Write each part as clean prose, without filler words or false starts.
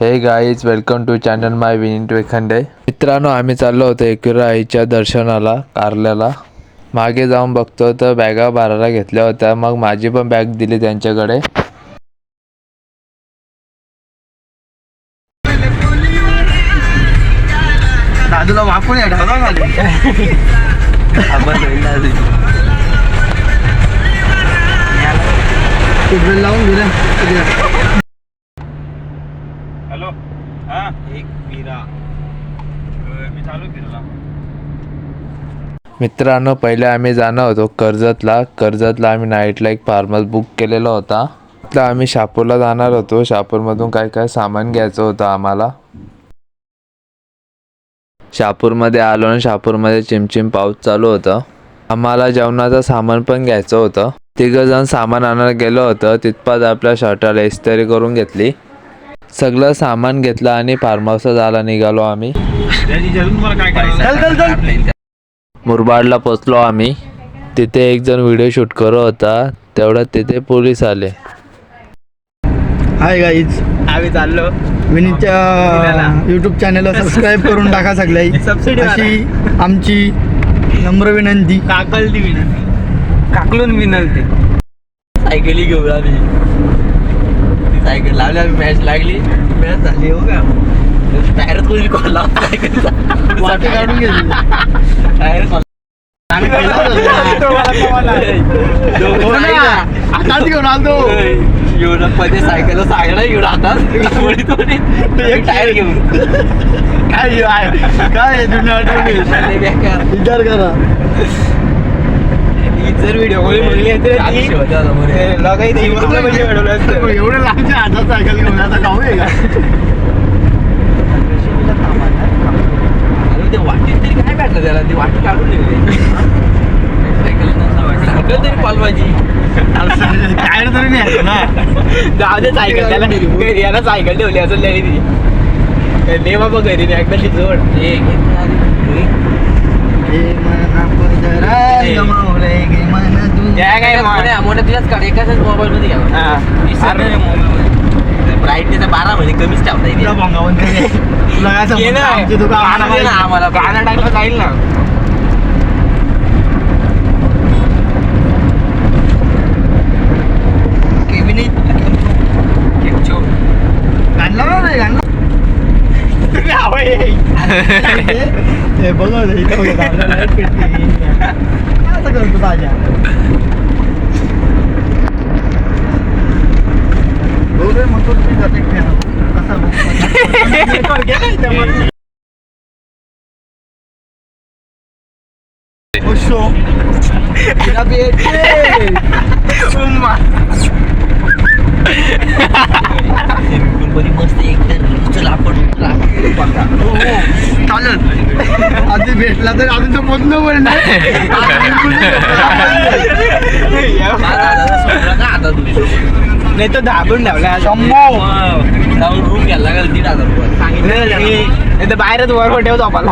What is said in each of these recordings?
हे guys, welcome to channel my विनिंग वेखंडे. मित्रांनो, आम्ही चाललो होतो एकविरा आईच्या दर्शनाला कारल्याला. मागे जाऊन बघतो तर बॅगा भरायला घेतल्या होत्या. मग माझी पण बॅग दिली त्यांच्याकडे. दादूला वापरून लावून गेला. हॅलो, हा एक मीरा, मी चालू फिरला. मित्रांनो, पहिले आम्ही जाणार होतो कर्जतला आम्ही नाईटला एक फार्मर बुक केलेला होता. तर आम्ही शहापूरला जाणार होतो. शहापूरमधून काय काय सामान घ्यायचं होतं आम्हाला. शहापूरमध्ये आलो आणि शहापूरमध्ये चिमचिम पाऊस चालू होतं. आम्हाला जेवणाचं सामान पण घ्यायचं होतं. तिघंजण सामान आणायला गेलो होतं. तिथपास आपल्या शर्टाला इस्त्री करून घेतली. सगळं सामान घेतलं आणि फार्म हाऊसला जायला निघालो आम्ही. मुरबाडला पोचलो आम्ही. तिथे एक जण व्हिडिओ शूट करत होता. तेवढ्यात तिथे पोलीस आले. हाय गाईज, आम्ही चाललो विनीतच्या यूट्यूब चॅनलला सबस्क्राईब करून टाका सगळ्याही. सबसिडी अशी आमची नम्र विनंती. काकलती विनंती, काकलून विनंती. सायकली घेऊन आम्ही, ती सायकल लावली, आम्ही मॅच लागली, मॅच झाली हो का. टायर कोणी कॉल लावला, वाटे काढून घेतली. टायर हातात घेऊन आलो. एवढं मध्ये सायकल सागडा एवढं हातात टायर घेऊन काय जुन्या आठवणी विचार करा. जर व्हिडिओ म्हणली एवढं लांबच्या हातात सायकल घेऊन आता खाऊ आहे का. ते वाटीत तरी काय भेटलं त्याला, ती वाटी काढून ठेवली. सायकल तरी पालवायची, टायर तरी नाही ना. जाऊ दे सायकल, त्याला घरी याला सायकल ठेवली असं लई ती. ने बाबा घरी नाही, एकदा जोड मोठ्या तुझ्याच काढ, एकाच मोबाईल मध्ये ब्राईटनेस 12 मध्ये कमीच ठेवता येईल. आम्हाला गाणं टाकलं जाईल ना. करतो ताज्या मस्त एक चालत आधी भेटला तर अजून तो पोचलो पण नाही. नाही तर दाबून ठेवला शंभो जाऊन रूम घ्यायला लागेल 1,500 रुपये सांगितलं. नाही तर बाहेरच वर ठेवतो आपण.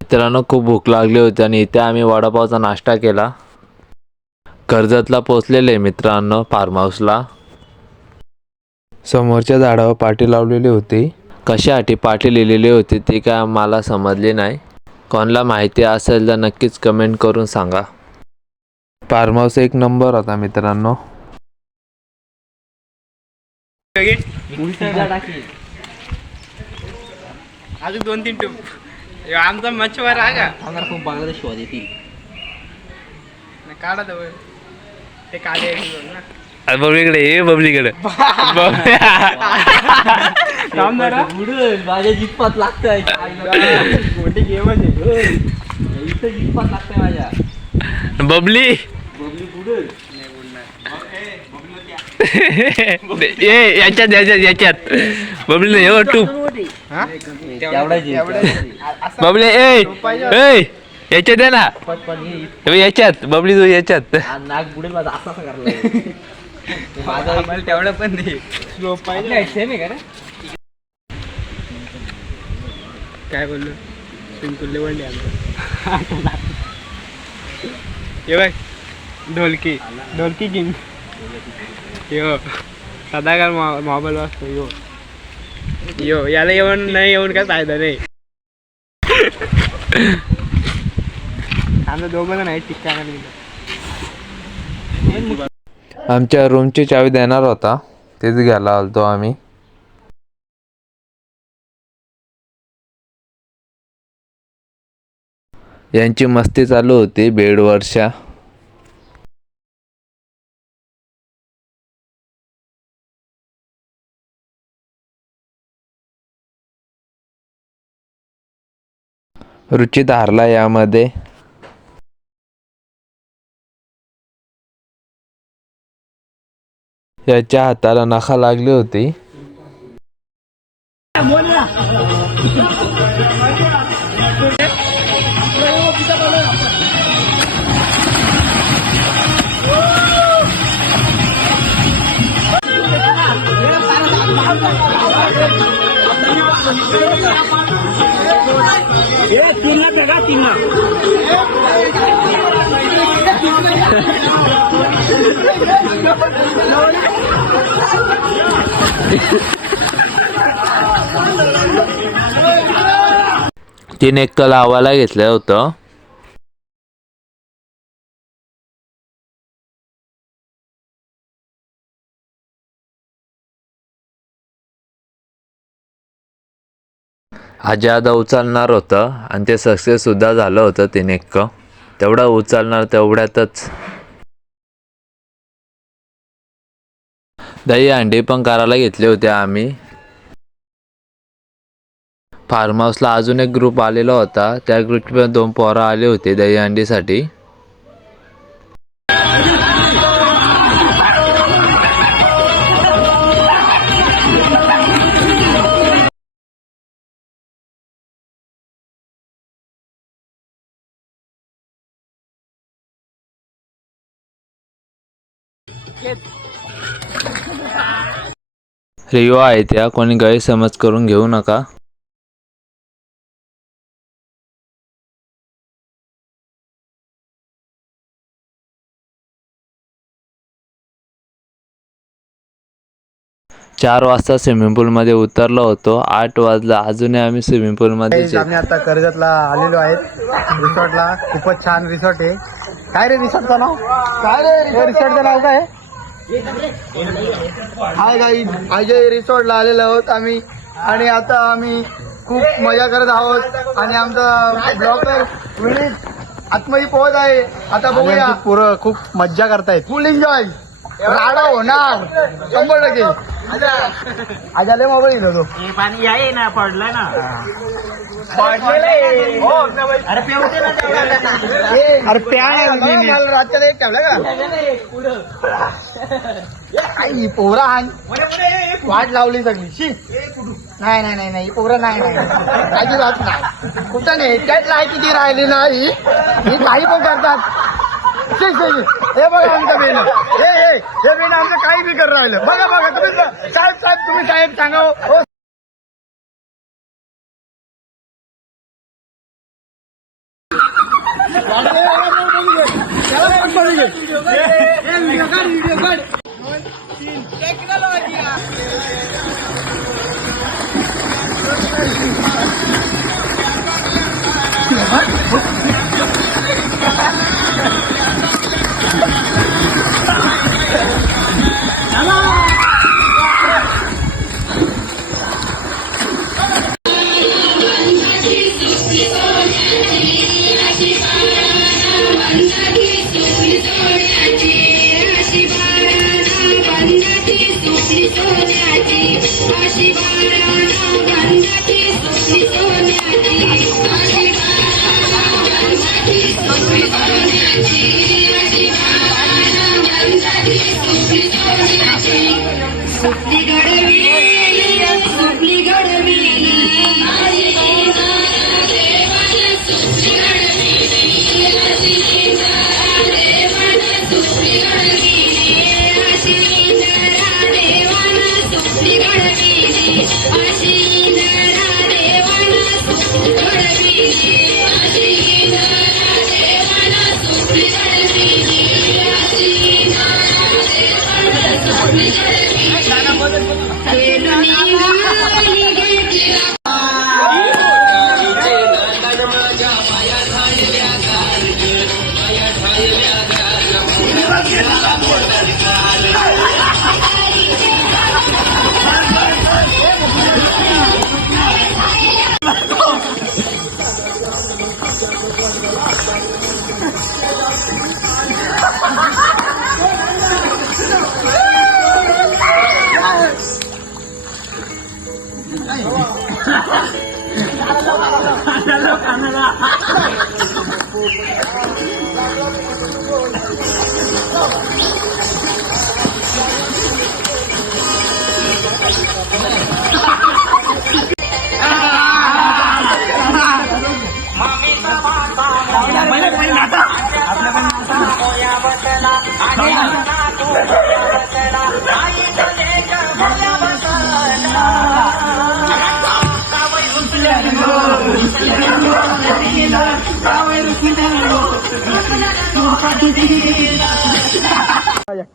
मित्रांनो, खूप भूक लागली होती आणि इथे आम्ही वडापावचा नाश्ता केला. कर्जतला पोचलेले मित्रांनो फार्म हाऊसला. समोरच्या झाडावर पाटी लावलेली होती. कशासाठी पाटी लिहिलेली होती ती काय मला समजली नाही. कोणाला माहिती असेल तर नक्कीच कमेंट करून सांगा. फार्म हाऊस एक नंबर होता मित्रांनो. अजून 2-3 टूप आमचा मच्छवर आहे का खूप बांगला शोध येतील काढा जवळ ते काढे ना. बबलीकडे बबलीकडे माझ्या जिप्पात लागतंय. मोठी गेम आहे इथं जिप्पात लागतंय माझ्या. बबली याच्यात याच्यात बबली एवढं टूप बबली याच्यात आहे ना, याच्यात बबली तू याच्यात नाक बुडेल माझा असा करला. माझा तेवढं पण नाही. स्लो पाहिजे सेम आहे का रे. काय बोललो पिंकुल्ले वळले आमचं. हे बघ ढोलकी ढोलकी किंग यो सदाकाळ मोबाईल वाजतो यो यो याला येऊन नाही येऊन काय फायदा नाही. आमचं दोघं जण आहे टिक्का. आमच्या रूमची चावी देणार होता, तेच घ्यायला आलतो आम्ही. यांची मस्ती चालू होती बेडवरच्या. रुचित हारला यामध्ये. याच्या हाताला नखा लागली होती. तिने एक लावायला घेतलं होतं. आजी आता उचलणार होतं आणि ते सक्सेस सुद्धा झालं होतं. तिने एक तेवढा उचलणार तेवढ्यातच दही अंडी पण करायला घेतले होते आम्ही. फार्म हाऊसला अजून एक ग्रुप आलेला होता, त्या ग्रुपचे पण 2 पोरं आले होते दही अंडीसाठी. रिओ आहे त्या, कोणी गैरसमज करून घेऊ नका. चार वाजता स्विमिंग पूल मध्ये उतरलो होतो. 8 वाजला अजूनही आम्ही स्विमिंग पूल मध्ये. आम्ही आता कर्जतला आलेलो आहेत रिसॉर्टला. खूपच छान रिसॉर्ट आहे. काय रे रिसॉर्टचं नाव? काय रे रिसॉर्टचं नाव काय? हाय गाईज, अजय रिसॉर्टला आलेलो आहोत आम्ही आणि आता आम्ही खूप मजा करत आहोत आणि आमचा ब्लॉगर विनीत आतमध्ये पोहोच आहे. आता बघूया, पोरं खूप मज्जा करतायत. फुल एन्जॉय राडा होणार 100%. आजाले मोबाईल घेतो तो पाणी आहे ना पडला ना. अरे प्या रात्री एक ठेवला का काही पोरा वाट लावली सगळी. नाही नाही नाही नाही पोरं नाही नाही अजिबात नाही. कुठं नाही त्यात नाही किती राहिली नाही. ही काही पण करतात. हे बघा आमचं बेन, हे बेन आमचं काही बी कर राहिलं. बघा बघा तुम्ही साहेब साहेब तुम्ही साहेब सांगा हो.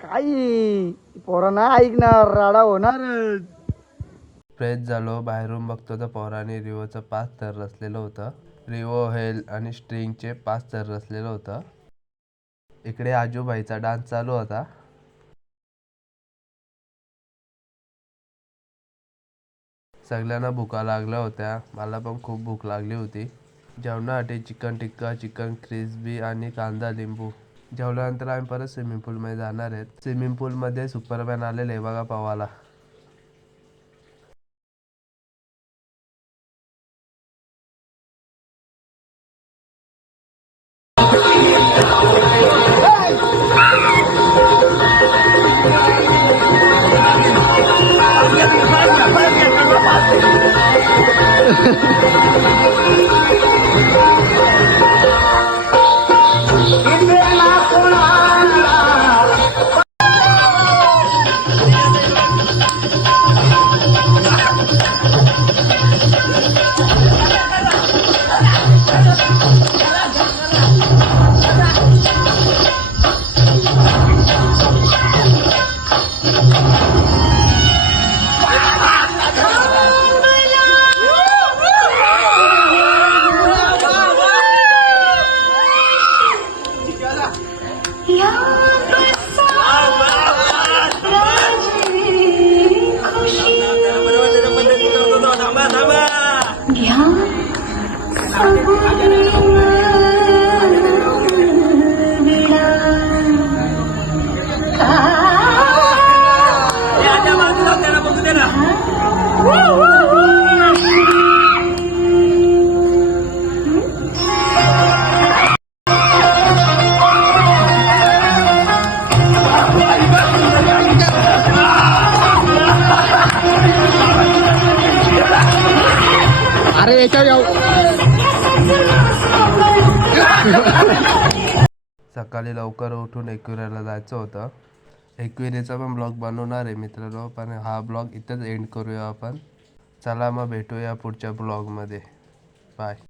काही पोरांना ऐकणार राडा होणार. फ्रेश झालो, बाहेरून बघतो तर पोराने रिओचं 5 थर रचलेलं होतं. रिओ, हेल आणि स्ट्रिंगचे 5 थर रचलेलं होतं. इकडे आजूबाईचा डान्स चालू होता. सगळ्यांना भुका लागल्या होत्या, मला पण खूप भूक लागली होती. जेवणासाठी चिकन टिक्का, चिकन क्रिस्पी आणि कांदा लिंबू. जेवल्यानंतर आम्ही परत स्विमिंग पूलमध्ये जाणार आहेत. स्विमिंग पूलमध्ये सुपरमॅन आलेले आहे बघा पवाला. अरे याच्यावर सकाळी लवकर उठून एकविराला जायचं होतं. एकविरेचा पण ब्लॉग बनवणार आहे मित्रांनो, पण हा ब्लॉग इथंच एंड करूया आपण. चला मग भेटूया पुढच्या ब्लॉगमध्ये. बाय.